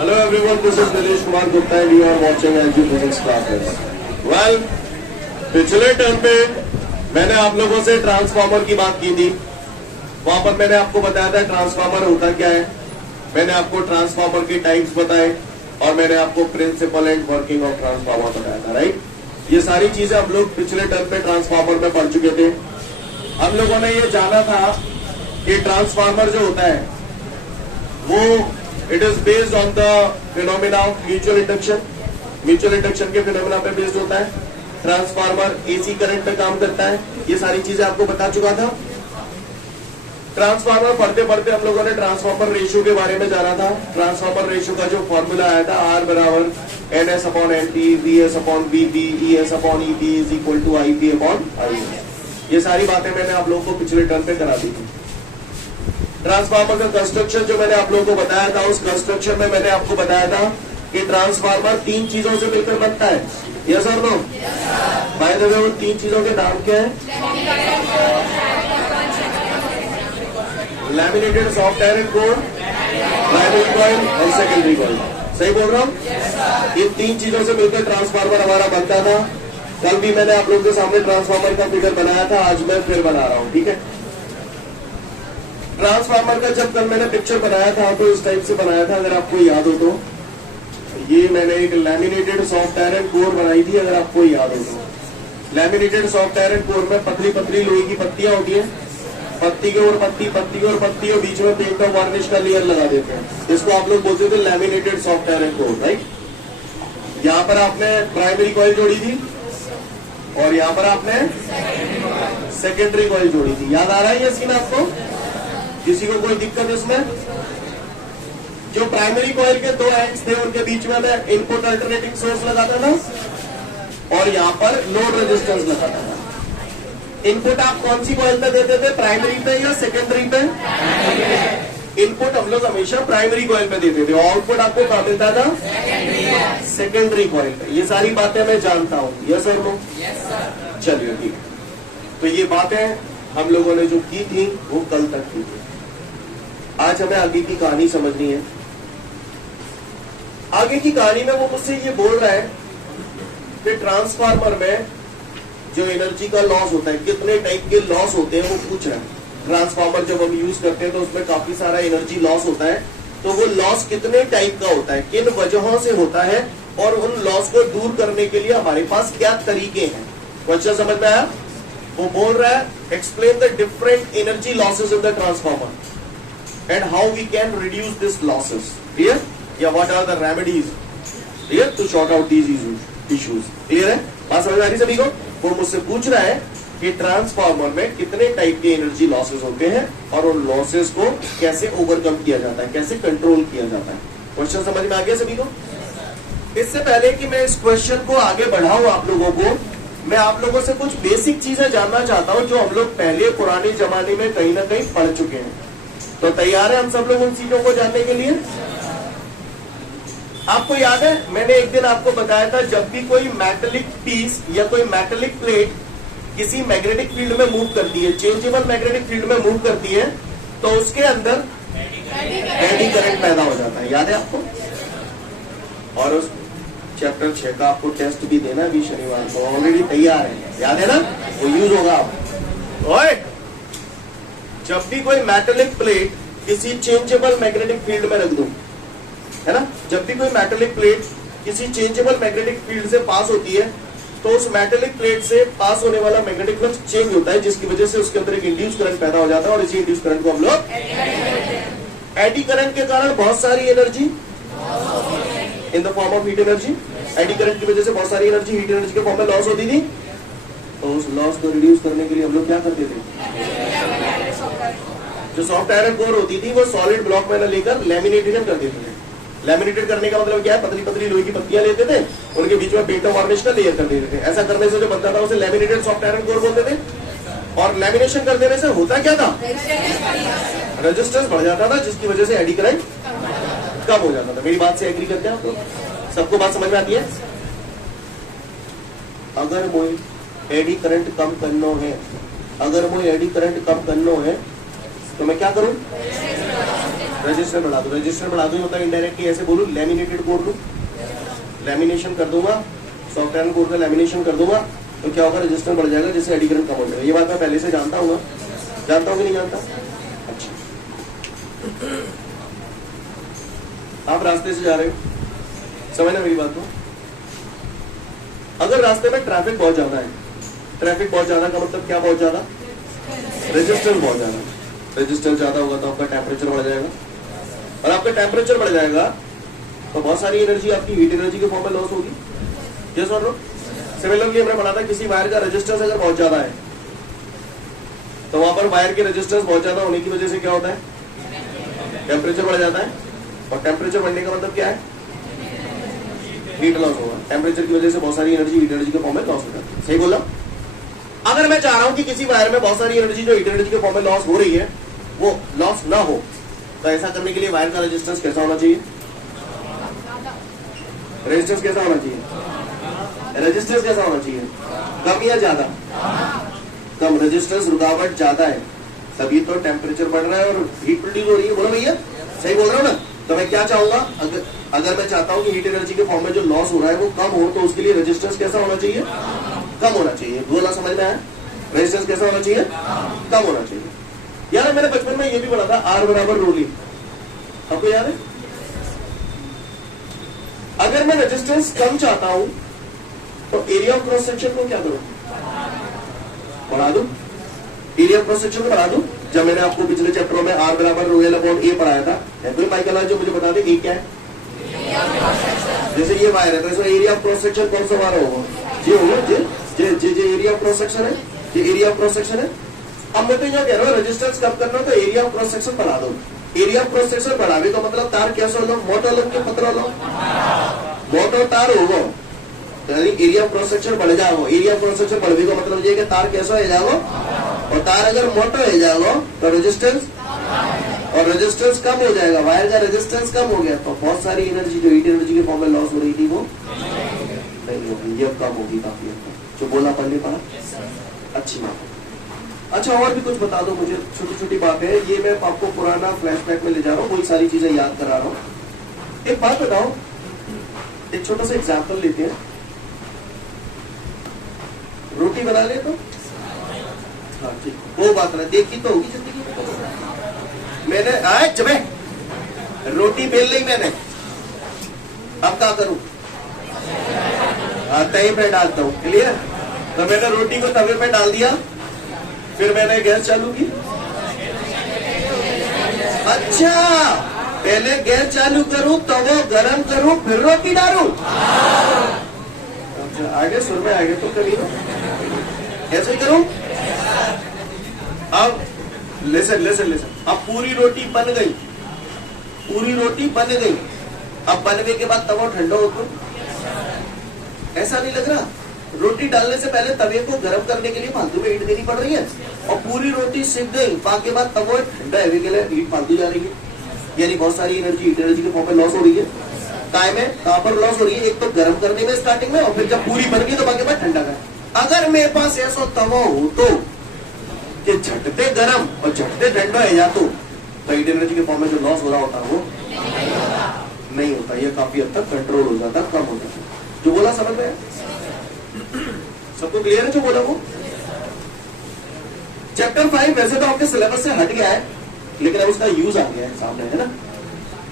Hello everyone, this is Nilesh Kumar Gupta and you are watching LG Physics Classes. Well, पिछले term पे मैंने आप लोगों से ट्रांसफार्मर की बात की थी। वहां पर मैंने आपको बताया था ट्रांसफार्मर होता क्या है, मैंने आपको ट्रांसफार्मर के टाइप्स बताए और मैंने आपको principal and working of transformer बताया था, राइट। ये सारी चीजें हम लोग पिछले टर्म पे ट्रांसफार्मर में पढ़ चुके थे। हम लोगों ने ये जाना था कि ट्रांसफार्मर जो होता है वो it is based on the phenomena of mutual induction. Mutual induction के फिनोमिना पे बेस्ड होता है। ट्रांसफार्मर एसी करंट पे काम करता है। ये सारी चीजें आपको बता चुका था। ट्रांसफार्मर पढ़ते पढ़ते हम लोगों ने ट्रांसफार्मर रेशियो के बारे में जाना था। ट्रांसफार्मर रेशियो का जो फॉर्मूला आया था R बराबर NS/NT, VS/VP, ES/EP is equal to IP/IS। ये सारी बातें मैंने आप लोगों को पिछले टर्म पे करा दी थी। ट्रांसफार्मर का कंस्ट्रक्शन जो मैंने आप लोगों को बताया था, उस कंस्ट्रक्शन में मैंने आपको बताया था कि ट्रांसफार्मर 3 चीजों से मिलकर बनता है। यस और नो? बाय द वे वो 3 चीजों के नाम क्या है? Laminated soft iron core, primary coil और सेकेंडरी कॉइल। सही बोल रहा हूँ? इन 3 चीजों से मिलकर ट्रांसफार्मर हमारा बनता था। कल भी मैंने आप लोगों के सामने ट्रांसफार्मर का फिगर बनाया था, आज मैं फिर बना रहा हूँ, ठीक है। ट्रांसफार्मर का जब कल मैंने पिक्चर बनाया था तो इस टाइप से बनाया था, अगर आपको याद हो तो। ये मैंने एक लैमिनेटेड सॉफ्ट आयरन कोर बनाई थी, अगर आपको याद हो तो। लैमिनेटेड सॉफ्ट आयरन कोर में पतली पतली लोहे की पत्तियां होती है। पत्ती के ऊपर पत्ती, पत्ती के ऊपर पत्ती और बीच में पेंट और वार्निश का लेयर लगा देते हैं। इसको आप लोग बोलते थे laminated soft iron core, right. यहाँ पर आपने प्राइमरी कॉइल जोड़ी थी और यहाँ पर आपने सेकेंडरी कॉइल जोड़ी थी। याद आ रहा है ये सीन आपको? किसी को कोई दिक्कत इसमें? जो प्राइमरी कॉइल के 2 एंड्स थे उनके बीच में मैं इनपुट अल्टरनेटिंग सोर्स लगाता था और यहाँ पर लोड रेजिस्टेंस लगाता था। इनपुट आप कौन सी कॉइल पे देते थे, प्राइमरी पे या सेकेंडरी पे? इनपुट हम लोग हमेशा प्राइमरी कॉइल पे देते थे, आउटपुट आपको कहाँ मिलता था? सेकेंडरी कॉइल पे। ये सारी बातें मैं जानता हूँ। Yes sir no? चलिए ठीक। तो ये बातें हम लोगों ने जो की थी वो कल तक की थी। आज हमें आगे की कहानी समझनी है। आगे की कहानी में वो मुझसे ये बोल रहा है कि ट्रांसफार्मर में जो एनर्जी का लॉस होता है, कितने टाइप के लॉस होते हैं वो पूछ रहा है। ट्रांसफार्मर जब हम यूज करते हैं तो उसमें काफी सारा एनर्जी लॉस होता है, तो वो लॉस कितने टाइप का होता है, किन वजहों से होता है और उन लॉस को दूर करने के लिए हमारे पास क्या तरीके हैं। क्वेश्चन समझ में आया? वो बोल रहा है explain the different energy losses in the transformer and how we can reduce this losses. Clear? या what are the remedies clear to sort out these issues. Clear है? बात समझ आ रही सभी को? वो मुझसे पूछ रहा है कि ट्रांसफार्मर में कितने टाइप के एनर्जी लॉसेस होते हैं और उन लॉसेस को कैसे ओवरकम किया जाता है, कैसे कंट्रोल किया जाता है। क्वेश्चन समझ में आ गया सभी को? इससे पहले कि मैं इस क्वेश्चन को आगे बढ़ाऊं आप लोगों को, मैं आप लोगों से कुछ बेसिक चीजें जानना चाहता हूं जो हम लोग पहले पुराने जमाने में कहीं ना कहीं पढ़ चुके हैं। तो तैयार है हम सब लोग उन चीजों को जानने के लिए? आपको याद है मैंने एक दिन आपको बताया था, जब भी कोई मेटेलिक पीस या कोई मेटेलिक प्लेट किसी मैग्नेटिक फील्ड में मूव करती है, चेंजेबल मैग्नेटिक फील्ड में मूव करती है, तो उसके अंदर एडी करंट पैदा हो जाता है। याद है आपको? और उस चैप्टर 6 का आपको टेस्ट भी देना भी शनिवार को, ऑलरेडी तैयार है। याद है ना? वो यूज होगा आप। ओए, जब भी कोई मेटेलिक प्लेट किसी चेंजेबल मैग्नेटिक फील्ड में रख दूं, है ना, जब भी कोई मेटेलिक प्लेट किसी चेंजेबल मैग्नेटिक फील्ड से पास होती है तो उस मेटेलिक प्लेट से पास होने वाला मैग्नेटिक फ्लक्स चेंज होता है, जिसकी वजह से उसके अंदर एक इंड्यूस करंट पैदा हो जाता है और इसी इंड्यूस करंट को हम लोग एडी करंट के कारण बहुत सारी energy in the form of heat energy, eddy current की वजह से बहुत सारी एनर्जी हीट एनर्जी के फॉर्म में लॉस होती थी। तो उस लॉस को रिड्यूस करने के लिए हम लोग क्या करते थे? जो सॉफ्ट आयरन कोर होती थी वो सॉलिड ब्लॉक में लेकर लैमिनेटेड कर देते थे। लैमिनेटेड करने का मतलब क्या है? पतली पतली लोहे की पत्तियां लेते थे, उनके बीच में पेंट और वार्निश का लेयर कर देते थे। ऐसा करने से जो बनता था उसे लैमिनेटेड सॉफ्ट आयरन कोर बोलते थे। और लैमिनेशन कर देने से होता क्या था? रेजिस्टेंस बढ़ जाता था, जिसकी वजह से एडी करंट कम हो जाता था। मेरी बात से एग्री करते हैं आप लोग? सबको बात समझ में आती है? अगर मुझे एडी करंट कम करना है, अगर मुझे एडी करंट कम करना है तो मैं क्या करूं? रजिस्टर बढ़ा दूं। रजिस्टर बढ़ा दूं मतलब इनडायरेक्टली ऐसे बोलूं, लैमिनेटेड कोर लूं, लैमिनेशन कर दूंगा, सॉफ्ट आयरन कोर का लैमिनेशन कर दूंगा, तो क्या होगा, रजिस्टर बढ़ जाएगा, जिससे एडी करंट कम हो जाएगा। ये बात मैं पहले से जानता हूँ, जानता हूँ कि नहीं जानता? अच्छा, आप रास्ते से जा रहे हो, समझना मेरी बात को। अगर रास्ते में ट्रैफिक बहुत ज्यादा है, ट्रैफिक बहुत ज्यादा का मतलब क्या बहुत ज्यादा, रेजिस्टेंस बहुत ज्यादा, रेजिस्टेंस ज्यादा होगा तो आपका टेम्परेचर बढ़ जाएगा, और आपका टेम्परेचर बढ़ जाएगा तो बहुत सारी एनर्जी आपकी हीट एनर्जी के फॉर्म में लॉस होगी। ये सुन लो, सिमिलरली हमने पढ़ा था किसी वायर का रेजिस्टेंस अगर बहुत ज्यादा है तो वहां पर वायर के रेजिस्टेंस बहुत ज्यादा होने की वजह से क्या होता है, टेम्परेचर बढ़ जाता है, और टेम्परेचर बढ़ने का मतलब क्या है, हीट लॉस होगा। टेम्परेचर की वजह से बहुत सारी एनर्जी हीट एनर्जी के फॉर्म में लॉस हो जाती है। सही बोला? अगर मैं चाह रहा हूं कि किसी वायर में बहुत सारी एनर्जी जो हीट एनर्जी के फॉर्म में लॉस हो रही है वो लॉस ना हो, तो ऐसा करने के लिए वायर का रेजिस्टेंस कैसा होना चाहिए, रेजिस्टेंस कैसा होना चाहिए, रेजिस्टेंस कैसा होना चाहिए, कम या ज्यादा, कम। रेजिस्टेंस रुकावट ज्यादा है तभी तो टेम्परेचर बढ़ रहा है और हीट प्रोड्यूस हो रही है। बोलो भैया, सही बोल रहा हूँ ना? तो मैं क्या चाहूंगा, अगर मैं चाहता हूँ कि हीट एनर्जी के फॉर्म में जो लॉस हो रहा है वो कम हो, तो उसके लिए रेजिस्टेंस कैसा होना चाहिए, कम होना चाहिए। बोला समझ में आया? रेजिस्टेंस कैसा होना चाहिए, कम होना चाहिए। यार मैंने बचपन में ये भी पढ़ा था, आर बराबर रोली, आपको याद है? अगर मैं रेजिस्टेंस कम चाहता हूं तो एरिया ऑफ क्रॉस सेक्शन को क्या करूं, बढ़ा दूं, एरिया ऑफ क्रॉस सेक्शन को बढ़ा दूं। जब मैंने आपको पिछले चैप्टरों में आर बराबर रो एल अपॉन ए पढ़ाया था, कोई माइकल जो मुझे बता दे ए क्या है। जैसे ये वायर है तो इसमें एरिया ऑफ क्रॉस सेक्शन कौन सा वायर होगा, ये होगा, जे एरिया ऑफ क्रॉस सेक्शन है, ये एरिया ऑफ क्रॉस सेक्शन है। अब मैं तो यहाँ कह रहा हूँ रेजिस्टेंस कम करना तो एरिया ऑफ क्रॉस सेक्शन बढ़ा दो। एरिया ऑफ क्रॉस सेक्शन बढ़ावे तो मतलब तार कैसे लो, मोटो लो के पतला लो, मोटो तार होगा, यानी एरिया ऑफ क्रॉस सेक्शन बढ़ जाओ। एरिया ऑफ क्रॉस सेक्शन बढ़ने का मतलब ये कि तार कैसा हो जाओ, और तार अगर मोटो हो जाओ तो रेजिस्टेंस, और रेजिस्टेंस कम हो जाएगा, वायर का रेजिस्टेंस कम हो गया तो बहुत सारी एनर्जी जो हीट एनर्जी के फॉर्म में लॉस हो रही थी वो नहीं होगी, ये कम होगी काफी। जो बोला पढ़ने पड़ा, अच्छी बात। अच्छा और भी कुछ बता दो मुझे, छोटी छोटी बात है, ये मैं आपको पुराना फ्लैशबैक में ले जा रहा हूँ, वही सारी चीजें याद करा रहा हूँ। एक बात बताओ, एक छोटा सा एग्जाम्पल लेते हैं, रोटी बना ले तो, हाँ ठीक, वो बात ना देखी तो होगी जिंदगी में। मैंने आए जब रोटी बेल ली मैंने, अब क्या करूं, तवे पे डालता हूं, क्लियर? तो मैंने रोटी को तवे पे डाल दिया, फिर मैंने गैस चालू की। अच्छा, पहले गैस चालू करूं, तवा गरम करूं, फिर रोटी डालूं। अच्छा आगे सुर में आगे तो कभी ऐसे करूं। अब लिसन लिसन लिसन, अब पूरी रोटी बन गई, पूरी रोटी बन गई। अब बनने के बाद तवा ठंडा हो तो ऐसा नहीं लग रहा, रोटी डालने से पहले तवे को गर्म करने के लिए फालतू में हीट देनी पड़ रही है, और पूरी रोटी सिक गई, के बाद तवा ठंडा है के लिए हीट फालतू जा रही है, यानी बहुत सारी एनर्जी हीट एनर्जी के फॉर्म में लॉस हो रही है। काय में, कहां पर लॉस हो रही है, एक तो गर्म करने में स्टार्टिंग में, और फिर जब पूरी बन गई तो के बाद ठंडा कर। अगर मेरे पास ऐसा तवा हो तो कि झटते गर्म और झटते ठंडा है, या तो हीट एनर्जी के फॉर्म में जो लॉस हो रहा होता है वो नहीं होता, ये काफी हद तक कंट्रोल हो जाता, कम हो जाता। जो बोला समझ में, सबको क्लियर है जो बोला वो? चैप्टर 5 वैसे तो आपके सिलेबस से हट गया है, लेकिन अब उसका यूज आ गया है सामने, है ना?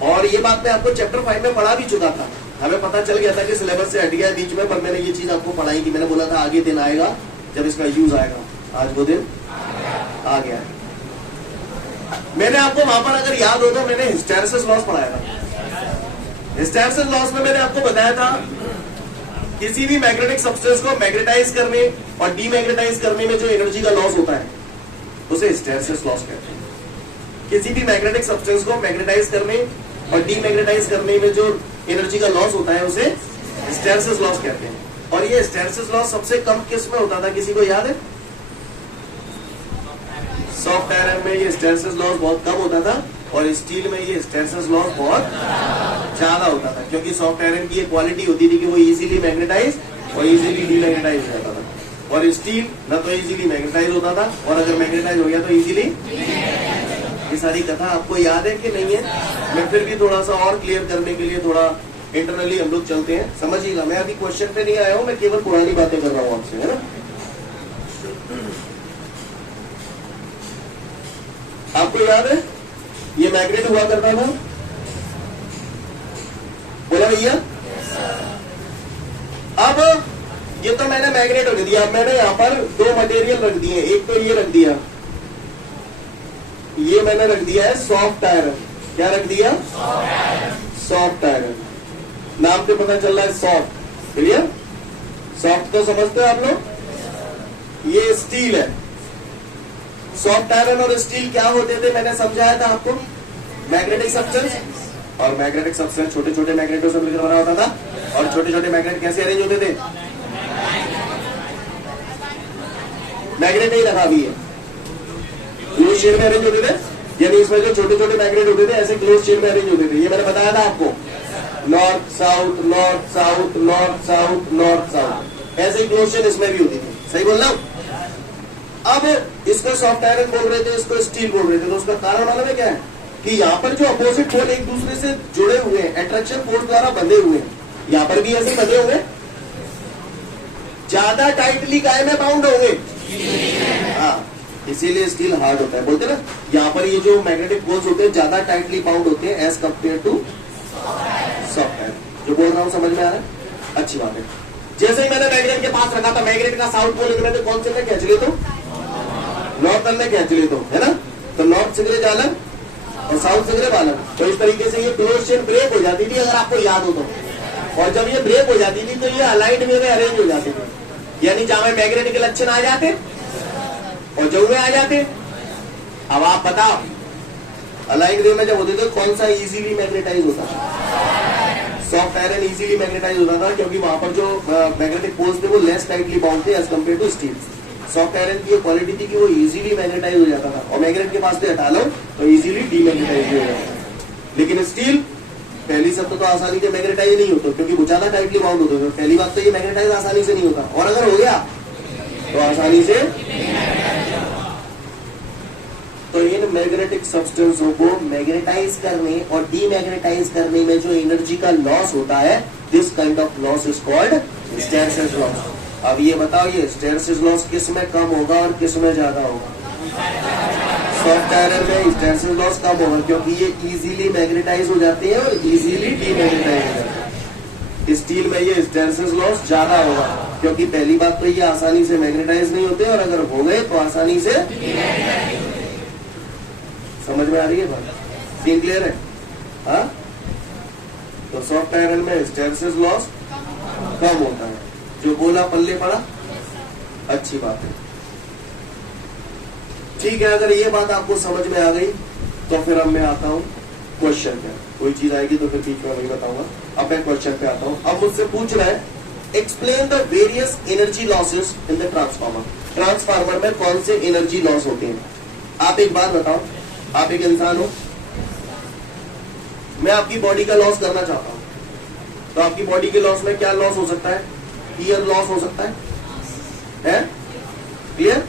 और ये बात मैं आपको चैप्टर 5 में पढ़ा भी चुका था, हमें पता चल गया था कि सिलेबस से हट गया बीच में, पर मैंने ये चीज आपको पढ़ाई थी। मैंने बोला था आगे दिन आएगा जब इसका यूज आएगा, आज वो दिन आ गया है। मैंने आपको वहां पर अगर याद हो तो मैंने हिस्टैरिसीस लॉस पढ़ाया था। हिस्टैरिसीस लॉस में मैंने आपको बताया था किसी भी मैग्नेटिक सब्सटेंस को मैग्नेटाइज करने और डीमैग्नेटाइज करने में जो एनर्जी का लॉस होता है उसे हिस्टैरिसीस लॉस कहते हैं। किसी भी मैग्नेटिक सब्सटेंस को मैग्नेटाइज करने और डीमैग्नेटाइज करने में जो एनर्जी का लॉस होता है उसे हिस्टैरिसीस लॉस कहते हैं। और ये हिस्टैरिसीस लॉस सबसे कम किस में होता था, किसी को याद है? सॉफ्ट आयरन में ये हिस्टैरिसीस लॉस बहुत कम होता था, और स्टील में ये हिस्टैरिसीस लॉस बहुत ज्यादा होता था, क्योंकि सॉफ्ट आयरन की एक क्वालिटी होती थी कि वो इजीली मैग्नेटाइज और इजीली डीमैग्नेटाइज हो जाता था, और स्टील न तो इजीली मैग्नेटाइज होता था, और अगर मैग्नेटाइज हो गया तो इजीली ये सारी कथा आपको याद है कि नहीं है? मैं फिर भी थोड़ा सा और क्लियर करने के लिए थोड़ा इंटरनली हम लोग चलते हैं, समझिएगा। मैं अभी क्वेश्चन पे नहीं आया हूं, मैं केवल पुरानी बातें कर रहा हूं आपसे, है ना। आपको याद है ये मैग्नेट हुआ करता था, बोला भैया? अब ये तो मैंने मैग्नेट रख दिया, अब मैंने यहां पर दो मटेरियल रख दिए। एक तो ये रख दिया, ये मैंने रख दिया है सॉफ्ट आयरन। क्या रख दिया? Soft iron. नाम पे पता चल रहा है सॉफ्ट, क्लियर? सॉफ्ट तो समझते हो आप लोग? ये स्टील है। सॉफ्ट आयरन और स्टील क्या होते थे मैंने समझाया था आपको, मैग्नेटिक सब्सटेंस। और मैग्नेटिक सब्सटेंस छोटे छोटे मैग्नेटों से मिलकर बना होता था। और छोटे छोटे मैग्नेट कैसे अरेंज होते थे? मैग्नेट ही रखा भी है, क्लोज शेड में अरेंज होते थे, यानी इसमें जो छोटे छोटे मैग्नेट होते थे ऐसे क्लोज शेड में अरेंज होते थे। ये मैंने बताया था आपको, north south north south north south north south, ऐसे ही क्लोज शेड इसमें भी होती थी। सही बोल रहा हूं? अब इसको सॉफ्ट आयरन बोल रहे थे, इसको स्टील बोल रहे थे। तो उसका कारण मालूम है क्या है? कि यहाँ पर जो अपोजिट पोल एक दूसरे से जुड़े हुए हैं, अट्रैक्शन फोर्स द्वारा बंधे हुए हैं, यहाँ पर भी ऐसे बंधे हुए, ज्यादा टाइटली काय में बाउंड होंगे। हाँ, इसीलिए स्टील हार्ड होता है। बोलते ना, यहाँ पर ये जो मैग्नेटिक पोल्स होते हैं ज्यादा टाइटली बाउंड होते हैं as compare to soft iron. जो बोल रहा हूँ समझ में आ रहा है? अच्छी बात है। जैसे ही मैंने मैग्नेट के पास रखा था, मैग्नेट का साउथ पोल इनमें से कौन से में खींच ले तो नॉर्थ में खींच ले तो, है ना। तो नॉर्थ सिगरेट आलम और साउथ सिगरेट आलम। तो इस तरीके से ये क्लोज चेन ब्रेक हो जाती थी, अगर आपको याद हो तो। और जब ये ब्रेक हो जाती थी तो ये अलाइंड वे में अरेंज हो जाती थी, यानी जहां मैग्नेटिक के लक्षण आ जाते और जो में आ जाते। अब आप बताओ, अलाइंड वे में जब होते तो कौन सा इजीली मैग्नेटाइज होता था? सॉफ्ट आयरन इजीली मैग्नेटाइज होता था, क्योंकि वहां पर जो मैग्नेटिक पोल्स थे वो लेस टाइटली बाउंड थे as compare to steel. Soft iron की क्वालिटी थी कि वो इजीली मैग्नेटाइज हो जाता था, और मैग्नेट के पास से हटा लो तो इजीली डीमैग्नेटाइज हो जाता था। लेकिन स्टील पहली शब्द तो आसानी से मैग्नेटाइज नहीं होता, क्योंकि वो ज्यादा टाइटली बाउंड होते थे। पहली बात तो ये मैग्नेटाइज आसानी से नहीं होता, और अगर हो गया तो आसानी से। तो इन मैग्नेटिक सब्सटेंसों को मैग्नेटाइज करने और डीमैग्नेटाइज करने में जो एनर्जी का लॉस होता है, this kind of loss is called hysteresis loss. अब ये बताओ, ये हिस्टैरिसीस लॉस किस में कम होगा और किस में ज्यादा होगा? सॉफ्ट आयरन में हिस्टैरिसीस लॉस कम होगा, क्योंकि ये इजीली मैग्नेटाइज हो जाते हैं और इजीली डीमैग्नेटाइज हो जाते हैं। स्टील में ये हिस्टैरिसीस लॉस ज्यादा होगा, क्योंकि पहली बात तो ये आसानी से मैग्नेटाइज नहीं होते, और अगर हो गए तो आसानी से। समझ में आ रही है बात? सीन क्लियर है? हाँ, तो सॉफ्ट आयरन में हिस्टैरिसीस लॉस कम होता है। जो बोला पल्ले पड़ा, अच्छी बात है। ठीक है, अगर ये बात आपको समझ में आ गई तो फिर अब मैं आता हूँ क्वेश्चन पे। कोई चीज आएगी तो फिर बीच में वही बताऊंगा। अब मैं क्वेश्चन पे आता हूँ। अब मुझसे पूछ रहा है, explain the various energy losses in the transformer. Transformer में कौन से एनर्जी लॉस होते हैं? आप एक बात बताओ, आप एक इंसान हो, मैं आपकी बॉडी का लॉस करना चाहता हूं, तो आपकी बॉडी के लॉस में क्या लॉस हो सकता है? ईयर लॉस हो सकता है? क्लियर?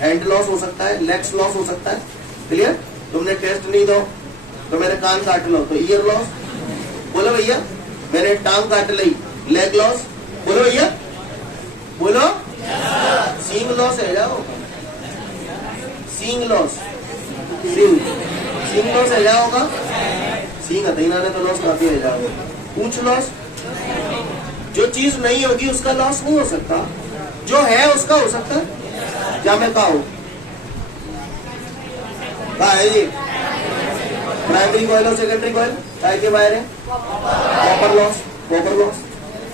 हैंड लॉस हो सकता है, लेग्स लॉस हो सकता है। क्लियर? तुमने टेस्ट नहीं दो तो मैंने कान काट लो तो ईयर लॉस। बोलो भैया। मैंने टांग काट ली, लेग लॉस। बोलो भैया, बोलो। सींग लॉस है जाओ, सींग लॉस, सींग लॉस है जाओगा। सींग हथेना ने तो लॉस काफी है जाओ। पूछ लॉस, जो चीज नहीं होगी उसका लॉस नहीं हो सकता, जो है उसका हो सकता है। क्या मैं कहा हूं? कहा है जी? प्राइमरी कॉइल और सेकेंडरी कॉइल काय के बाहर है? Copper loss, copper loss,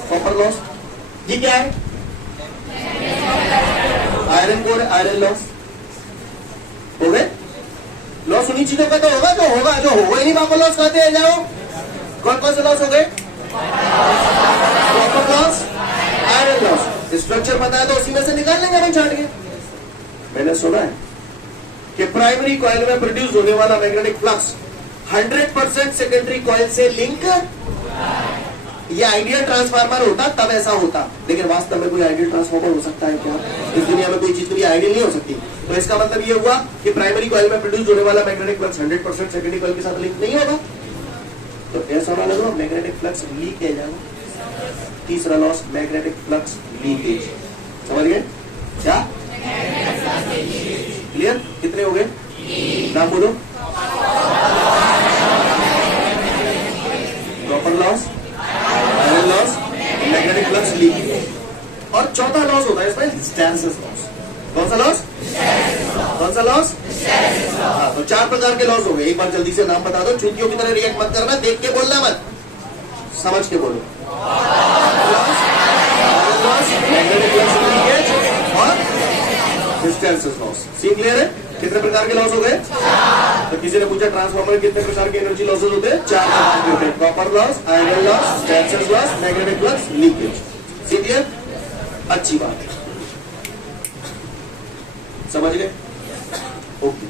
copper loss. ये क्या है? Iron core, iron loss. हो गए? लॉस उन्हीं चीजों का तो होगा जो होगा, जो होगा ही नहीं कॉपर लॉस कहते हैं। जाओ, कौन कौन से लॉस हो गए? Copper loss, iron loss. Structure बताया तो उसी में से निकाल लेंगे हम छाट के। मैंने सुना है कि प्राइमरी कॉइल में प्रोड्यूस होने वाला मैग्नेटिक फ्लक्स 100% सेकेंडरी कॉइल से लिंक ये आइडियल ट्रांसफार्मर होता तब ऐसा होता, लेकिन वास्तव में कोई आइडियल ट्रांसफार्मर हो सकता है क्या? इस दुनिया में कोई चीज कभी आइडियल नहीं हो सकती। तो इसका मतलब ये हुआ कि प्राइमरी कॉइल में प्रोड्यूस होने वाला मैग्नेटिक फ्लक्स 100% सेकेंडरी कॉइल के साथ लिंक नहीं होगा। तो ऐसा ना लगा मैग्नेटिक फ्लक्स लीकेज है। तीसरा लॉस मैग्नेटिक फ्लक्स लीकेज, समझ गए क्या? क्लियर? कितने हो गए? नाम बोलो। Copper loss, iron loss, magnetic flux leakage. और चौथा लॉस होता है इसमें हिस्टैरिसीस लॉस। कौन सा लॉस? कौन सा लॉस? हाँ, तो 4 प्रकार के लॉस हो गए। एक बार जल्दी से नाम बता दो, चूतियों की तरह रिएक्ट मत करना, देख के बोलना मत, समझ के बोलो। मैग्नेटिक फ्लक्स लीकेज और हिस्टैरिसीस लॉस। सीन क्लियर है? कितने प्रकार के लॉस हो गए? तो किसी ने पूछा ट्रांसफार्मर कितने प्रकार के एनर्जी लॉसेज होते हैं? 4 प्रकार के होते हैं। Copper loss, iron loss, hysteresis loss, magnetic flux leakage. Scene clear? अच्छी बात है, समझ गए? ओके,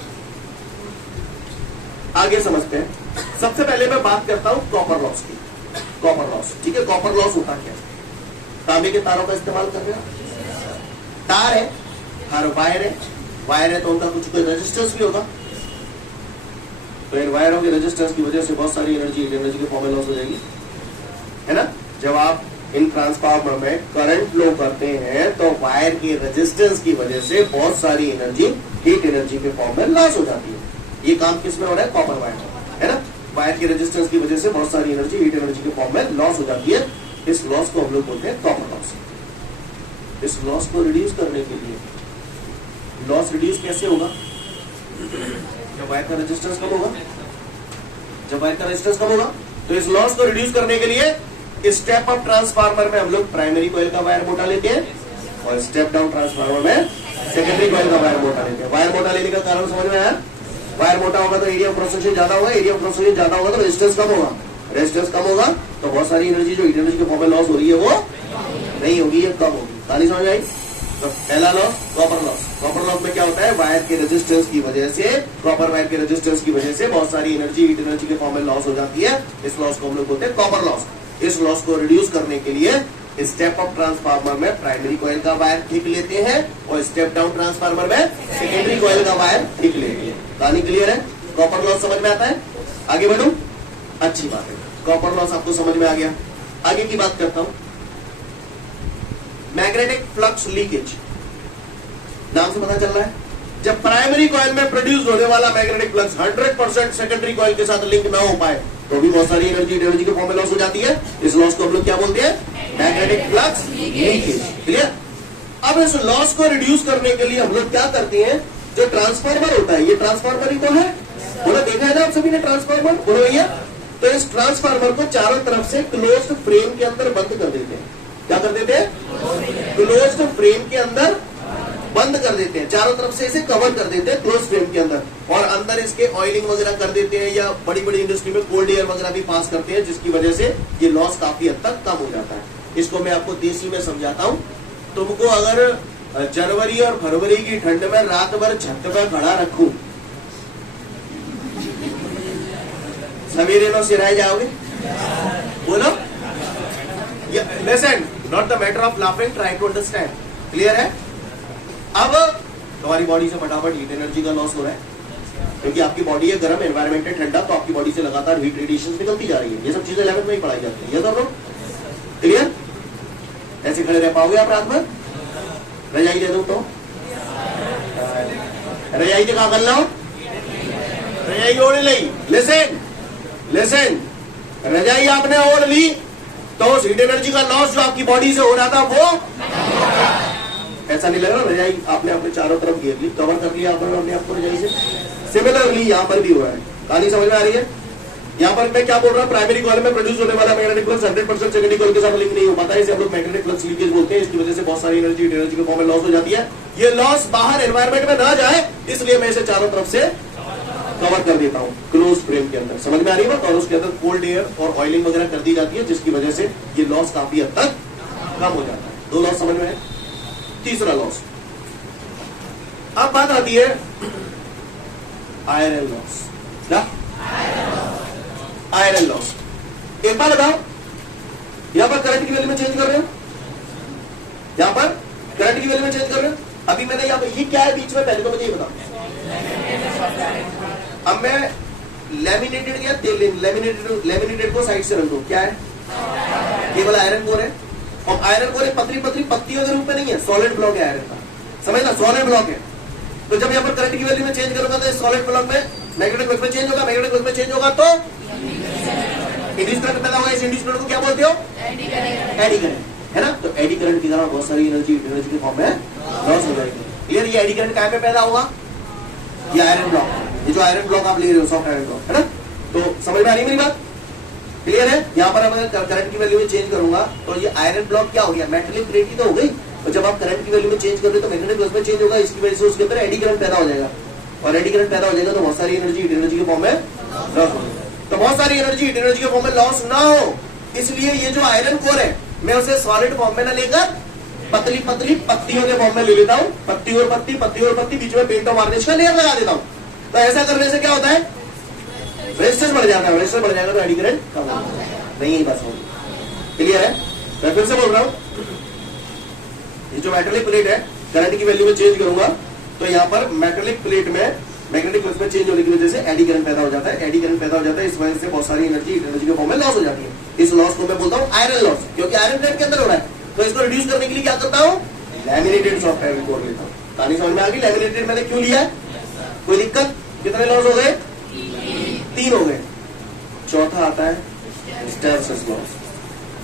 आगे समझते हैं। सबसे पहले मैं बात करता हूं कॉपर लॉस की। कॉपर लॉस, ठीक है। कॉपर लॉस होता क्या? तांबे के तारों का इस्तेमाल कर रहे हो, तार है, हर वायर है तो उनका कुछ कोई रेजिस्टेंस भी होगा। तो इन वायरों के रेजिस्टेंस की वजह से बहुत सारी एनर्जी के फॉर्म में लॉस हो जाएगी, है ना? जब आप इन ट्रांसफार्मर में करंट फ्लो करते हैं तो वायर की रेजिस्टेंस की वजह से बहुत सारी एनर्जी हीट एनर्जी के फॉर्म में लॉस हो जाती है। ये काम किसमें हो रहा है? कॉपर वायर, है ना? वायर की रेजिस्टेंस की वजह से बहुत सारी एनर्जी हीट एनर्जी के फॉर्म में लॉस हो जाती है। इस लॉस को हम लोग बोलते हैं कॉपर लॉस। इस लॉस को रिड्यूस करने के लिए, लॉस रिड्यूस कैसे होगा? जब वायर का रेजिस्टेंस कम होगा, जब वायर का रेजिस्टेंस कम होगा, तो इस लॉस को रिड्यूस करने के लिए स्टेप अप ट्रांसफार्मर में हम लोग प्राइमरी कॉइल का वायर मोटा लेते हैं और स्टेप डाउन ट्रांसफार्मर में सेकेंडरी कॉइल का वायर मोटा लेते हैं। वायर मोटा लेने का कारण समझ में आया? वायर मोटा होगा तो एरिया ऑफ क्रॉस सेक्शन ज्यादा होगा, एरिया ऑफ क्रॉस सेक्शन ज्यादा होगा तो रेजिस्टेंस कम होगा, रेजिस्टेंस कम होगा तो बहुत सारी एनर्जी जो हीट एनर्जी के फॉर्म में लॉस हो रही है वो नहीं होगी, ये कम होगी। ताली समझ आई? तो पहला loss copper loss. Copper loss में क्या होता है? वायर के रेजिस्टेंस की वजह से, कॉपर वायर के रेजिस्टेंस की वजह से बहुत सारी एनर्जी हीट एनर्जी के फॉर्म में लॉस हो जाती है। इस लॉस को हम लोग बोलते हैं कॉपर लॉस। इस लॉस को रिड्यूस करने के लिए स्टेप अप ट्रांसफार्मर में प्राइमरी कॉइल का वायर ठीक लेते हैं और स्टेप डाउन ट्रांसफार्मर में सेकेंडरी कॉइल का वायर ठीक लेते हैं। कहानी क्लियर है? कॉपर लॉस समझ में आता है? आगे बढ़ू? अच्छी बात है, कॉपर लॉस आपको समझ में आ गया। आगे की बात करता हूं, मैग्नेटिक फ्लक्स लीकेज। नाम से पता चल रहा है, जब प्राइमरी कॉइल में प्रोड्यूस होने वाला मैग्नेटिक फ्लक्स 100% सेकेंडरी कॉइल के साथ लिंक ना हो पाए तो भी बहुत सारी एनर्जी के फॉर्म में लॉस हो जाती है। इस लॉस को हम लोग क्या बोलते हैं? Magnetic flux leakage. क्लियर? अब इस लॉस को रिड्यूस करने के लिए हम लोग क्या करते हैं? जो ट्रांसफार्मर होता है, ये ट्रांसफार्मर ही तो है, बोला देखा है ना आप सभी ने ट्रांसफार्मर, बोलो भैया। तो इस ट्रांसफार्मर को चारों तरफ से क्लोज्ड फ्रेम के अंदर बंद कर देते हैं। क्या कर देते हैं? क्लोज्ड फ्रेम के अंदर बंद कर देते हैं, चारों तरफ से इसे कवर कर देते हैं क्लोज फ्रेम के अंदर, और अंदर इसके ऑयलिंग वगैरह कर देते हैं या बड़ी बड़ी इंडस्ट्री में कोल्ड एयर वगैरह भी पास करते हैं, जिसकी वजह से ये लॉस काफी हद तक कम हो जाता है। इसको मैं आपको देसी में समझाता हूं। तुमको अगर जनवरी और फरवरी की ठंड में रात भर छत पर खड़ा रखूं, सवेरे नो सिराए जाओगे? बोलो। Listen, not the matter of laughing, try to understand. Clear है? अब तुम्हारी बॉडी से फटाफट हीट एनर्जी का लॉस हो रहा है, क्योंकि आपकी बॉडी है गर्म, एनवायरमेंट है ठंडा, तो आपकी बॉडी से लगातार हीट रेडिएशन निकलती जा रही है। ये सब चीजें 11th में ही पढ़ाई जाती है, ये सब लोग क्लियर? ऐसे खड़े रह पाओगे आप रात में? रजाई दे दो तो? रजाई से क्या कर लो? रजाई ओढ़ ली। लिसन, रजाई आपने ओढ़ ली तो उस हीट एनर्जी का लॉस जो आपकी बॉडी से हो रहा था वो ऐसा नहीं लग रहा? रजाई आपने अपने चारों तरफ घेर ली, कवर कर लिया आपने अपने आपको रजाई से। सिमिलरली यहाँ पर भी हो रहा है। कहानी समझ में आ रही है? यहाँ पर मैं क्या बोल रहा हूँ? प्राइमरी कॉइल में प्रोड्यूस होने वाला मैग्नेटिक फ्लक्स 100% सेकेंडरी कॉइल के साथ लिंक नहीं हो पाता है, इसे हम लोग मैग्नेटिक फ्लक्स लीकेज बोलते हैं। इसकी वजह से बहुत सारी एनर्जी के फॉर्म में लॉस हो जाती है। ये लॉस बाहर एनवायरमेंट में ना जाए, इसलिए मैं इसे चारों तरफ से कवर कर देता हूँ क्लोज फ्रेम के अंदर। समझ में आ रही है? और उसके अंदर कोल्ड एयर और ऑयलिंग वगैरह कर दी जाती है, जिसकी वजह से ये लॉस काफी हद तक कम हो जाता है। 2 लॉस समझ में है? तीसरा लॉस, अब बात आती है आयरन लॉस। क्या? Iron loss. एक बार बताओ, यहां पर करंट की वैल्यू में चेंज कर रहे हो, यहां पर करंट की वैल्यू में चेंज कर रहे हो। अभी मैंने यहां पर ये क्या है बीच में, पहले तो मुझे ये बताओ। अब मैं लैमिनेटेड या लैमिनेटेड को साइड से रख दो, क्या है, केवल आयरन कोर है। और आयरन कोर पतली पतली पत्तियों के रूप में नहीं है, सॉलिड ब्लॉक है आयरन का, समझना, सॉलिड ब्लॉक है। तो जब यहाँ पर करंट की वैल्यू में चेंज करूंगा तो सॉलिड ब्लॉक में मैग्नेटिक फ्लक्स में चेंज होगा, मैग्नेटिक फ्लक्स में चेंज होगा तो इंड्यूस करंट पैदा होगा। इस इंड्यूस करंट को क्या बोलते हो, एडी करंट, है ना। तो एडी करंट के कारण बहुत सारी एनर्जी के फॉर्म में लॉस हो जाएगी। क्लियर। ये एडी करंट कहां पे पैदा होगा, ये आयरन ब्लॉक, ये जो आयरन ब्लॉक आप ले रहे हो सॉफ्ट आयरन ब्लॉक, है ना। तो समझ में आ रही है मेरी बात, क्लियर है। यहाँ पर अगर करंट की वैल्यू में चेंज करूंगा तो ये आयरन ब्लॉक क्या हो गया, मेटलिक प्लेट ही तो हो गई। और जब आप करंट की वैल्यू में चेंज कर रहे हो तो मैग्नेटिक फ्लक्स में चेंज होगा, इसकी वजह से उसके अंदर एडी करंट पैदा हो जाएगा। और एडी करंट पैदा हो जाएगा तो बहुत सारी एनर्जी हीट एनर्जी के फॉर्म में लॉस हो। तो बहुत सारी एनर्जी हीट एनर्जी के फॉर्म में लॉस ना हो, इसलिए ये जो आयरन कोर है मैं उसे सॉलिड फॉर्म में ना लेकर पतली पतली पत्तियों के फॉर्म में ले लेता हूँ। पत्ती और पत्ती, पत्ती और पत्ती, बीच में पेंट और वार्निश का लेयर लगा देता हूँ। तो ऐसा करने से क्या होता है, रेजिस्टेंस बढ़ जाता है, रेजिस्टेंस बढ़ जाएगा तो एडी करंट कम हो जाएगा। नहीं बस हो, क्लियर है। मैं फिर से बोल रहा हूँ, ये जो मेटलिक प्लेट है करंट की वैल्यू में चेंज करूंगा तो यहाँ पर मेटलिक प्लेट में मैग्नेटिक फ्लक्स में चेंज होने की वजह से एडी करंट पैदा हो जाता है। एडी करंट पैदा हो जाता है, इस वजह से बहुत सारी एनर्जी के फॉर्म में लॉस हो जाती है। इस लॉस को मैं बोलता हूँ आयरन लॉस, क्योंकि आयरन प्लेट के अंदर हो रहा है। तो इसको रिड्यूस करने के लिए क्या करता हूँ, लैमिनेटेड सॉफ्ट आयरन कोर लेता हूँ। कहानी समझ में आ गई। लैमिनेटेड मैंने क्यों लिया है, कोई दिक्कत। कितने लॉस हो गए, 3 हो गए। चौथा आता है हिस्टैरिसीस लॉस।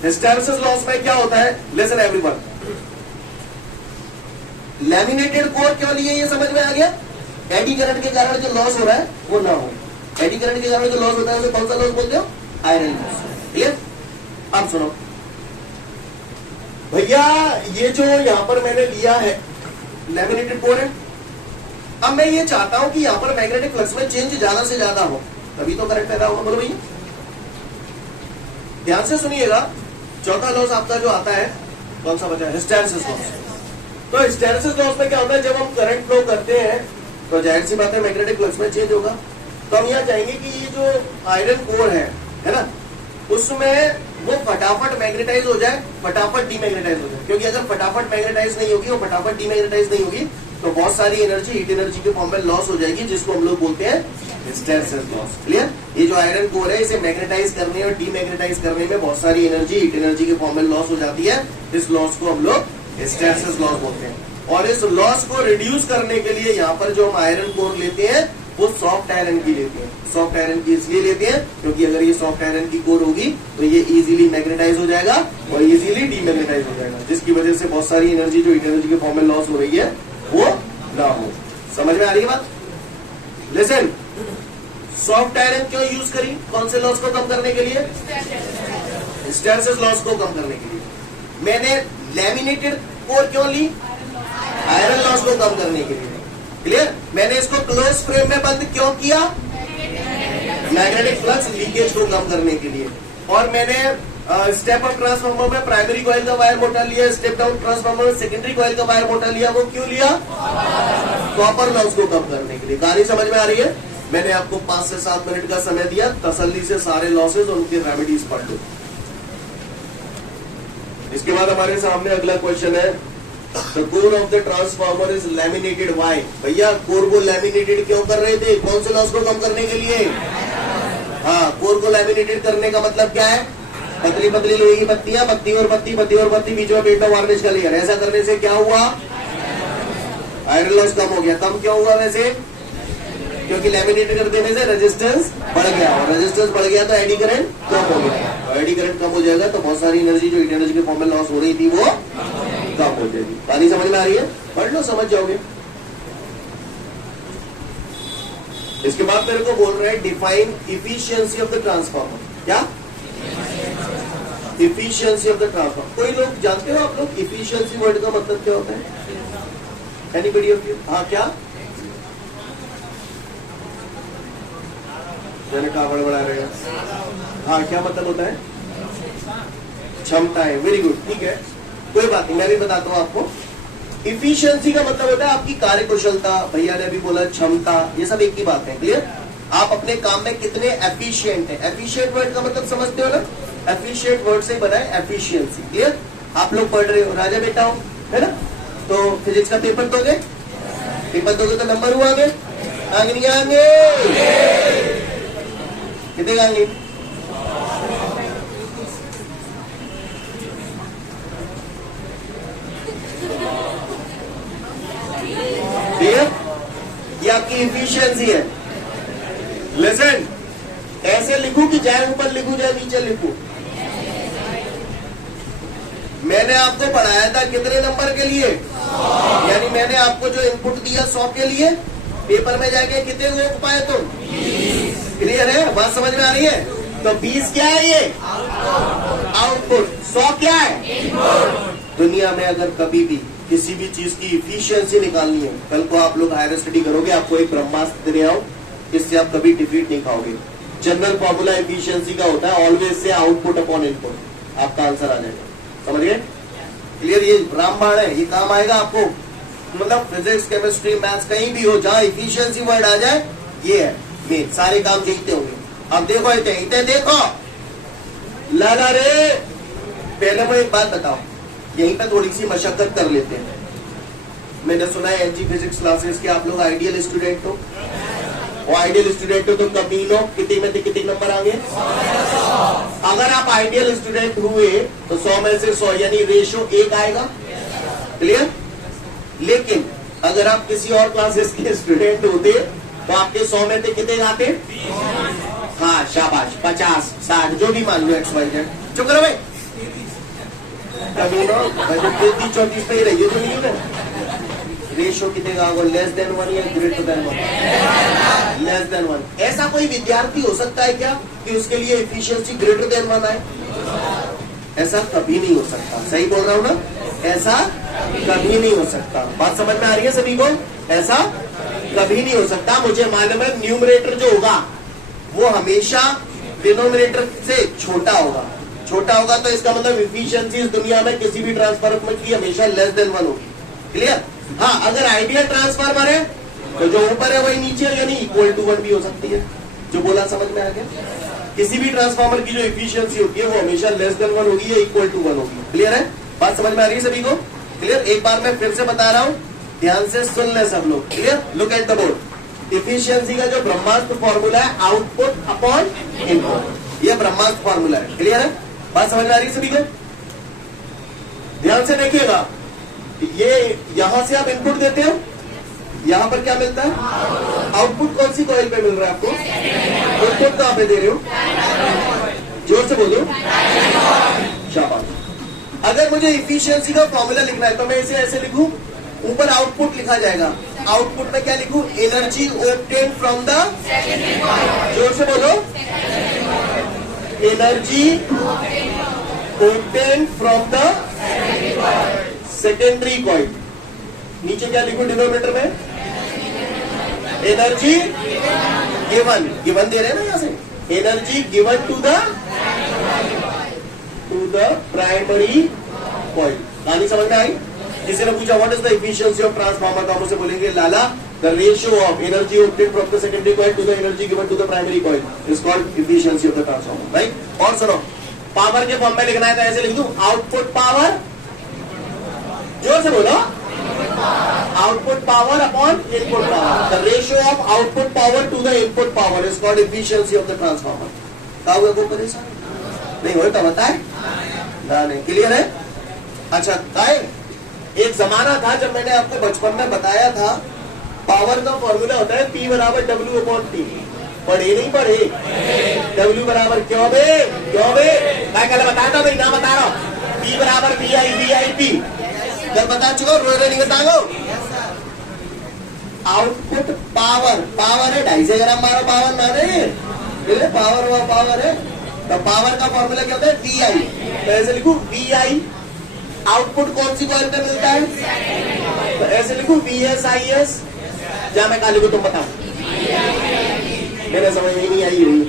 हिस्टैरिसीस लॉस में क्या होता है, लिसन एवरीवन, लैमिनेटेड कोर क्यों लिए ये समझ में आ गया। एडी करंट के कारण जो लॉस हो रहा है वो ना हो। एडी करंट के कारण जो लॉस होता है उसे कौन सा लॉस बोलते हो, आयरन लॉस। क्लियर। अब सुनो भैया, ये जो यहां पर मैंने लिया है लैमिनेटेड कोर है, अब मैं ये चाहता हूं कि यहां पर मैग्नेटिक फ्लक्स में चेंज ज्यादा से ज्यादा हो, तभी तो करंट पैदा होगा। बोलो भैया, ध्यान से सुनिएगा। चौथा लॉस आपका जो आता है कौन सा बचा है, हिस्टैरिसीस लॉस। तो हिस्टैरिसीस लॉस में क्या होता है, जब हम करंट फ्लो करते हैं तो जाहिर सी बात है मैग्नेटिक फ्लक्स में चेंज होगा। तो हम यहाँ चाहेंगे कि ये जो आयरन कोर है ना, उसमें वो फटाफट मैग्नेटाइज हो जाए, फटाफट डीमैग्नेटाइज हो जाए। क्योंकि अगर फटाफट मैग्नेटाइज नहीं होगी और फटाफट डीमैग्नेटाइज नहीं होगी तो बहुत सारी एनर्जी हीट एनर्जी के फॉर्म में लॉस हो जाएगी, जिसको हम लोग बोलते हैं हिस्टैरिसीस लॉस। क्लियर। ये जो आयरन कोर है इसे मैग्नेटाइज करने और डीमैग्नेटाइज करने में बहुत सारी एनर्जी हीट एनर्जी के फॉर्म में लॉस हो जाती है। इस लॉस को हम लोग हिस्टैरिसीस लॉस बोलते हैं। और इस लॉस को रिड्यूस करने के लिए यहाँ पर जो हम आयरन कोर लेते हैं वो सॉफ्ट आयरन की लेते हैं। सॉफ्ट आयरन की इसलिए लेते हैं क्योंकि अगर ये सॉफ्ट आयरन की कोर होगी तो ये इजीली मैग्नेटाइज हो जाएगा और इजीली डीमैग्नेटाइज हो जाएगा, जिसकी वजह से बहुत सारी एनर्जी जो हीट एनर्जी के फॉर्म में लॉस हो रही है वो ना हो। समझ में आ रही है बात। लिसन, सॉफ्ट आयरन क्यों यूज करी, कौन से लॉस को कम करने के लिए, हिस्टैरिसीस लॉस को कम करने के लिए। मैंने लैमिनेटेड कोर क्यों ली, आयरन लॉस को कम करने के लिए। क्लियर। मैंने इसको क्लोज फ्रेम में बंद क्यों किया, मैग्नेटिक फ्लक्स लीकेज को कम करने के लिए। और मैंने स्टेप अप ट्रांसफार्मर में प्राइमरी कॉइल का वायर मोटा लिया, स्टेप डाउन ट्रांसफार्मर में सेकेंडरी कॉइल का वायर मोटा लिया। वो क्यों लिया, कॉपर लॉस को कम करने के लिए। कहानी समझ में आ रही है। मैंने आपको 5 से 7 मिनट का समय दिया, तसल्ली से सारे लॉसेज और उनके रेमेडीज पढ़ लो। इसके बाद हमारे सामने अगला क्वेश्चन है, the core of the transformer is laminated why. भैया कोर को लैमिनेटेड क्यों कर रहे थे, कौन से लॉस को कम करने के लिए। हाँ, कोर को लैमिनेटेड करने का मतलब क्या है, पतली पतली लोहे की पत्तियां, पत्ती और पत्ती, पत्ती और पत्ती, बीच में पेंट और वार्निश का लेयर। ऐसा करने से क्या हुआ, आयरन लॉस कम हो गया। कम क्यों हुआ वैसे, क्योंकि लैमिनेटेड कर देने से रेजिस्टेंस बढ़ गया, और रेजिस्टेंस बढ़ गया तो एडी करंट कम हो गया। और एडी करंट कम हो जाएगा तो बहुत सारी एनर्जी जो हीट एनर्जी के फॉर्म में लॉस हो रही थी वो कम हो जाएगी। कहानी समझ में आ रही है, पढ़ लो समझ जाओगे। इसके बाद मेरे को बोल रहे हैं define efficiency of the transformer. क्या, इफिशियंसी ऑफ द ट्रांसफार्मर। कोई लोग जानते हो आप लोग इफिशियंसी वर्ड का मतलब क्या होता है, एनीबडी ऑफ यू। हाँ, क्या मैंने कहा बड़ा रहेगा। हाँ, क्या मतलब होता है, क्षमता है। वेरी गुड, ठीक है, कोई बात नहीं, मैं भी बताता हूँ आपको। इफिशियंसी का मतलब होता है आपकी कार्यकुशलता, भैया ने भी बोला क्षमता, ये सब एक ही बात है। क्लियर। आप अपने काम में कितने एफिशिएंट है। एफिशिएंट वर्ड का मतलब समझते हो ना, एफिशिएंट वर्ड से बना है एफिशिएंसी। क्लियर? आप लोग पढ़ रहे हो, राजा बेटा हो, है ना? तो फिजिक्स का पेपर दोगे, पेपर दोगे तो नंबर हुआ आगे आगे नहीं आगे कितने आगे? क्लियर? ये आपकी इफिशियंसी है। लिसन, ऐसे लिखूं कि चाहे ऊपर लिखूं चाहे नीचे लिखूं? मैंने आपको पढ़ाया था कितने नंबर के लिए? यानी मैंने आपको जो इनपुट दिया 100 के लिए, पेपर में जाके कितने हुए पाए तुम? क्लियर है? बात समझ में आ रही है? तो 20 क्या है ये? आउटपुट। 100 क्या है? दुनिया में अगर कभी भी किसी भी चीज की इफिशियंसी निकालनी है, कल को आप लोग हायर स्टडी करोगे, आपको एक ब्रह्मास्त्र देने आओ, इससे आप कभी डिफीट नहीं खाओगे। जनरल फॉर्मूला इफिशियंसी का होता है always say output upon input. आपका आंसर आ जाएगा। समझ गए? क्लियर? ये रामबाण है, ये काम आएगा आपको। मतलब फिजिक्स, केमिस्ट्री, मैथ्स कहीं भी हो जहां इफिशियंसी वर्ड आ जाए, ये है मेन। सारे काम जीतते होंगे। अब देखो इतने देखो लाला रे। पहले मैं एक बात बताओ, यहीं पे थोड़ी सी मशक्कत कर लेते हैं। मैंने सुना है एनजी फिजिक्स क्लासेस के आप लोग आइडियल स्टूडेंट हो, और आइडियल स्टूडेंट हो तो कमीनो कितने में कितने नंबर आएंगे? अगर आप आइडियल स्टूडेंट हुए तो 100 में से 100 यानी रेशो 1 आएगा। क्लियर? लेकिन अगर आप किसी और क्लासेस के स्टूडेंट होते तो आपके 100 में से कितने आते? हाँ शाबाश, 50, 60 जो भी मान लो, XYZ। चुप करो भाई, कमीनो 34 पे ही रहिए। तो नहीं है रेशो कितने का होगा? लेस देन 1 या ग्रेटर देन 1? Less than 1। ऐसा कोई विद्यार्थी हो सकता है क्या कि उसके लिए एफिशिएंसी ग्रेटर देन 1 आए? ऐसा कभी नहीं हो सकता। सही बोल रहा हूं ना? ऐसा कभी नहीं हो सकता। बात समझ में आ रही है सभी को? ऐसा कभी नहीं हो सकता। मुझे मालूम है न्यूमरेटर जो होगा वो हमेशा डिनोमिनेटर से छोटा होगा। छोटा होगा तो इसका मतलब इफिशियंसी इस दुनिया में किसी भी ट्रांसफार्मर की हमेशा लेस देन 1 होगी। क्लियर? हाँ, अगर आइडियल ट्रांसफार्मर है तो जो ऊपर है वही नीचे है, यानी इक्वल टू 1 भी हो सकती है। जो बोला समझ में आ गया? किसी भी ट्रांसफार्मर की जो इफिशियंसी होती है वो हमेशा लेस देन 1 होगी या इक्वल टू 1 होगी। क्लियर है? बात समझ में आ रही है सभी को? क्लियर? एक बार मैं फिर से बता रहा हूं, ध्यान से सुन ले सब लोग। Clear? Look at the board. Efficiency का जो ब्रह्मास्त्र फॉर्मूला है आउटपुट अपॉन इनपुट, ये ब्रह्मास्त्र फॉर्मूला है। क्लियर है? बात समझ में आ रही है सभी को? ध्यान से देखिएगा, ये यहां से आप इनपुट देते हो, यहां पर क्या मिलता है? आउटपुट कौन सी कॉइल पे मिल रहा है आपको? इनपुट कहां पे दे रहे हो? जोर से बोलो। शाबाश। अगर मुझे इफिशियंसी का फॉर्मूला लिखना है तो मैं इसे ऐसे लिखूं, ऊपर आउटपुट लिखा जाएगा। आउटपुट में क्या लिखूं? एनर्जी ऑब्टेन फ्रॉम द, जोर से बोलो, energy obtain from the secondary coil. नीचे क्या लिखूं डिनोमिनेटर में? एनर्जी गिवन, गिवन दे रहे हैं ना यहां से, energy given to the primary coil. कहानी समझ में आई? किसी ने पूछा what is the efficiency of transformer, तो हम उसे बोलेंगे लाला the ratio of energy obtain from the secondary coil to the energy given to the primary coil is called efficiency of the transformer. Right? और सुनो, पावर के form में लिखना है तो ऐसे लिख दूं, आउटपुट पावर, जोर से बोलो, output power upon input power. The ratio of output power to the input power is called efficiency of the transformer. क्या हुआ? को परेशान नहीं हो तो बताए ना? नहीं। क्लियर है? अच्छा, काय एक जमाना था जब मैंने आपको बचपन में बताया था पावर का फॉर्मूला होता है P बराबर W अपॉन T। पढ़े नहीं पढ़े? W बराबर क्यों बे, क्यों बे? मैं कल बताया था भाई, ना बता रहा हूं। P बराबर VI जब बता चुका, रोज नहीं बताओ। आउटपुट पावर, पावर है 250 ग्राम मारो, पावर मारे पावर, वो पावर है। तो पावर का फॉर्मूला क्या होता है? VI। तो ऐसे लिखू VI। आउटपुट कौन सी कॉइल पे मिलता है? तो ऐसे लिखू VSIS। क्या मैं कहा लिखू तुम बताओ? मेरे समझ में नहीं आई हुई।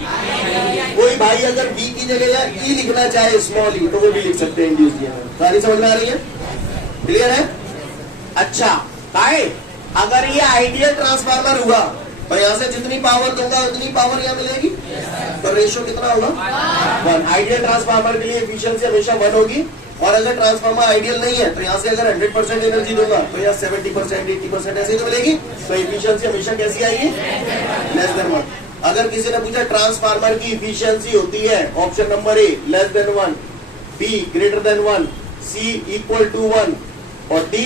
कोई भाई अगर V की जगह या E लिखना चाहे स्मॉल ई तो वो भी लिख सकते हैं इंड्यूस किया। सारी समझ में आ रही है? क्लियर है? अच्छा, काय अगर ये आइडियल ट्रांसफार्मर हुआ तो यहाँ से जितनी पावर दूंगा उतनी पावर यहाँ मिलेगी, तो रेशियो कितना होगा 1। आइडियल ट्रांसफार्मर के लिए एफिशिएंसी हमेशा 1 होगी, और अगर ट्रांसफार्मर आइडियल नहीं है तो यहाँ से अगर 100% एनर्जी दूंगा तो यहाँ 70% 80% ऐसे तो मिलेगी, तो एफिशिएंसी हमेशा कैसी आएगी, लेस देन 1। अगर किसी ने पूछा ट्रांसफार्मर की एफिशिएंसी होती है option number A less than 1, B greater than 1, C equal to 1 और D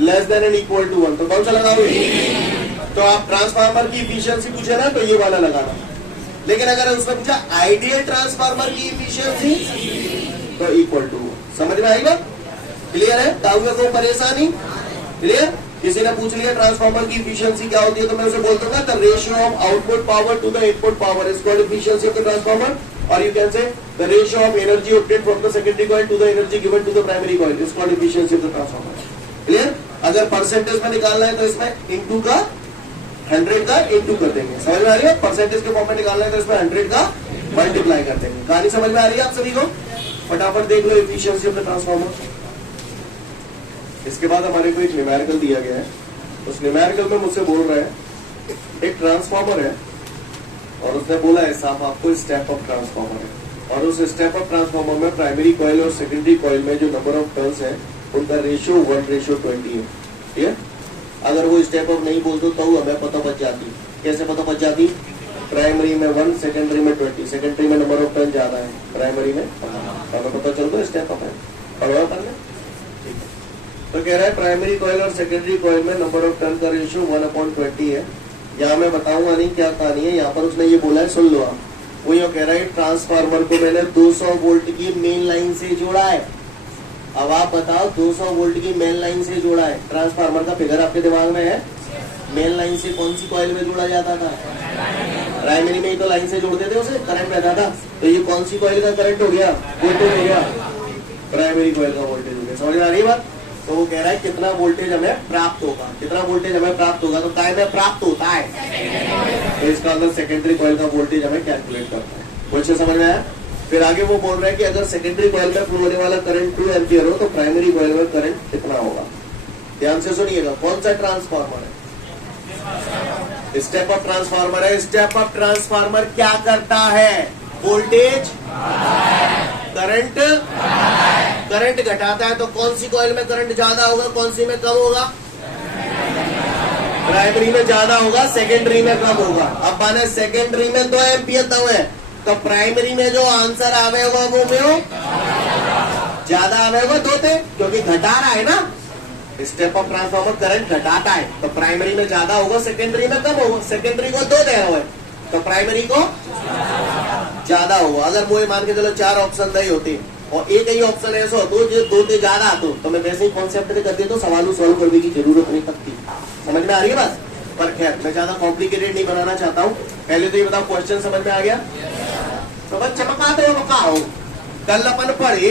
less than and equal to 1, तो कौन सा लगाओगे? तो आप ट्रांसफार्मर की एफिशिएंसी पूछे ना तो ये वाला लगाना। लेकिन अगर उसने पूछा आइडियल ट्रांसफार्मर की एफिशिएंसी तो इक्वल टू, समझ में आई बात? क्लियर है? ताऊ को परेशानी क्लियर? किसी ने पूछ लिया ट्रांसफार्मर की एफिशिएंसी क्या होती है तो मैं उसे बोल दूंगा the ratio of output power to the input power is called efficiency of the transformer, और you can say the ratio of energy obtained from the secondary coil to the energy given to the primary coil is called efficiency of the transformer. Clear? अगर percentage में निकालना है तो इसमें into का 100 का into कर देंगे, समझ में आ रही है? परसेंटेज के फॉर्म में निकालना है तो इसमें 100 का मल्टीप्लाई कर देंगे। कहानी समझ में आ रही है आप सभी को? फटाफट देख लो एफिशिएंसी ऑफ द ट्रांसफार्मर। इसके बाद हमारे को एक न्यूमेरिकल दिया गया है, उस न्यूमेरिकल में मुझसे बोल रहे हैं एक ट्रांसफार्मर है और उसने बोला है साहब आपको स्टेप अप ट्रांसफार्मर है, और उस स्टेप अप ट्रांसफार्मर में प्राइमरी कॉइल और सेकेंडरी कॉइल में जो नंबर ऑफ टर्न्स है उनका रेशियो 1:20 है। ठीक है? अगर वो स्टेप अप नहीं बोलते तो हमें पता बच जाती। कैसे पता बच जाती? प्राइमरी में 1, सेकेंडरी में 20, सेकेंडरी में नंबर ऑफ टर्न ज्यादा है, प्राइमरी में हमें पता चलता स्टेप अप है। पढ़वा पढ़ना ठीक है। तो कह रहा है प्राइमरी कॉइल और सेकेंडरी कॉइल में नंबर ऑफ टर्न का रेशियो 1/20 है। यहाँ मैं बताऊंगा नहीं क्या कहानी है, यहाँ पर उसने ये बोला है, सुन लो आप। वो ये कह रहा है ट्रांसफार्मर को मैंने 200 वोल्ट की मेन लाइन से जोड़ा है। अब आप बताओ 200 वोल्ट की मेन लाइन से जोड़ा है, ट्रांसफार्मर का फिगर आपके दिमाग में है? मेन लाइन से कौन सी कॉइल में जोड़ा जाता था? प्राइमरी में ही तो लाइन से जोड़ते थे उसे, करंट रहता था। तो ये कौन सी कॉइल का करंट हो गया, वोल्टेज हो गया, प्राइमरी कॉइल का वोल्टेज हो गया। समझ में आ रही है बात? तो वो कह रहा है कितना वोल्टेज हमें प्राप्त होगा, कितना वोल्टेज हमें प्राप्त होगा, तो काय में प्राप्त होता है, तो इसका अंदर सेकेंडरी कॉइल का वोल्टेज हमें कैलकुलेट करता है। क्वेश्चन समझ में आया? फिर आगे वो बोल रहे हैं कि अगर सेकेंडरी कॉइल में फ्लो होने वाला करंट 2 एम्पियर हो तो प्राइमरी कॉइल में करंट कितना होगा। ध्यान से सुनिएगा, कौन सा ट्रांसफार्मर है? स्टेप अप ट्रांसफार्मर है। स्टेप अप ट्रांसफार्मर क्या करता है? वोल्टेज करंट करंट घटाता है। तो कौन सी कॉइल में करंट ज्यादा होगा, कौन सी में कम होगा? प्राइमरी में ज्यादा होगा, सेकेंडरी में कम होगा। अब माने सेकेंडरी में 2 एम्पियर दो है तो प्राइमरी में जो आंसर आवेगा वो में ज्यादा आवेगा 2 थे, क्योंकि घटा रहा है ना। स्टेप अप ट्रांसफार्मर करंट घटाता है तो प्राइमरी में ज्यादा होगा, सेकेंडरी में कम होगा। सेकेंडरी को 2 दे रहा है तो प्राइमरी को ज्यादा होगा। अगर मुझे मान के चलो 4 ऑप्शन नहीं होते और एक ही ऑप्शन ऐसा हो तो 2 से ज्यादा आते तो मैं वैसे ही कॉन्सेप्ट कर देता, सवाल सॉल्व करने की जरूरत नहीं पड़ती। समझ में आ रही है बात? पर खैर मैं ज्यादा कॉम्प्लिकेटेड नहीं बनाना चाहता हूँ। पहले तो ये बताओ क्वेश्चन समझ में आ गया? तो बस चमकाते हो मकाओ। कल अपन पढ़े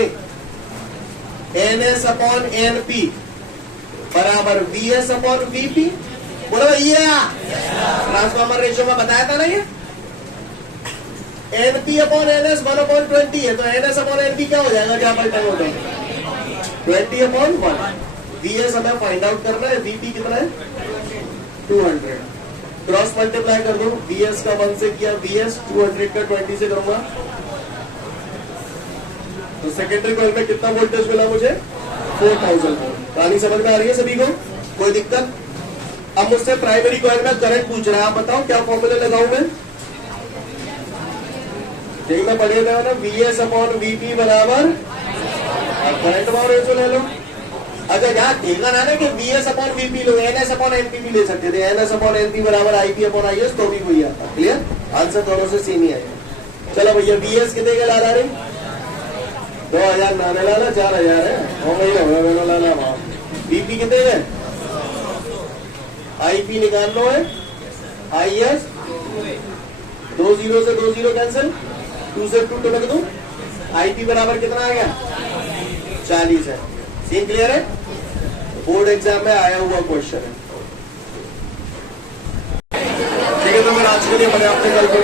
NS/NP बराबर VS/VP। बोलो ये ट्रांसफार्मर रेशियो में बताया था ना ये। NP/NS 1/20 है तो NS/NP क्या हो जाएगा जहां पर टाइम होता है 20/1। VS हमें फाइंड आउट करना है, VP कितना है 200। क्रॉस मल्टीप्लाई कर दो, VS का 1 से किया, VS 200 का 20 से करूंगा तो सेकेंडरी कॉइल में कितना वोल्टेज मिला मुझे 4000 वोल्ट। कहानी समझ में आ रही है सभी को? कोई दिक्कत? अब मुझसे प्राइमरी कॉइल में करंट पूछ रहा है, आप बताओ क्या फॉर्मूला लगाऊं मैं? यही मैं पढ़े था ना, VS/VP बराबर करंट पावर रेशियो ले लो। अगर यहाँ देखा ना कि VS/VP लो, NS/NP भी ले सकते थे। NS/NP बराबर IP/IS तो भी वही आता। क्लियर? आंसर दोनों से सेम ही आएगा। चलो भैया VS कितने के ला रहे? 2000 नाने लाना 4000 है, हो गई हो लाना। VP कितने है? IP निकाल लो है, IS 2 0 से 2 0 कैंसिल, 2 से 2 लग दो। IP बराबर कितना आ गया 40 है। सीन क्लियर है? बोर्ड एग्जाम में आया हुआ क्वेश्चन है। ठीक है, तो मैं आज के लिए मैंने अपने कल को